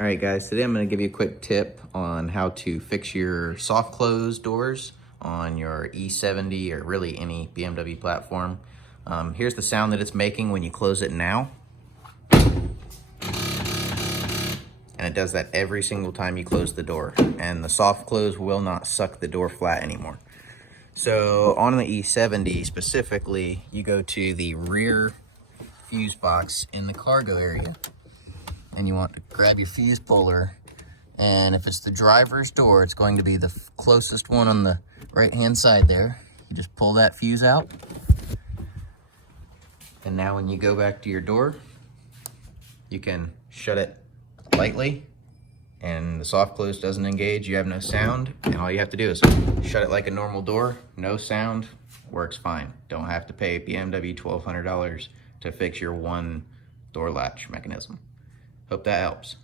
All right guys, today I'm going to give you a quick tip on how to fix your soft close doors on your E70 or really any BMW platform. Here's the sound that it's making when you close it now. And it does that every single time you close the door. And the soft close will not suck the door flat anymore. So on the E70 specifically, you go to the rear fuse box in the cargo area. And you want to grab your fuse puller, and if it's the driver's door, it's going to be the closest one on the right hand side there. You just pull that fuse out, and now when you go back to your door, you can shut it lightly and the soft close doesn't engage. You have no sound, and all you have to do is shut it like a normal door. No sound, works fine. Don't have to pay BMW $1,200 to fix your one door latch mechanism. Hope that helps.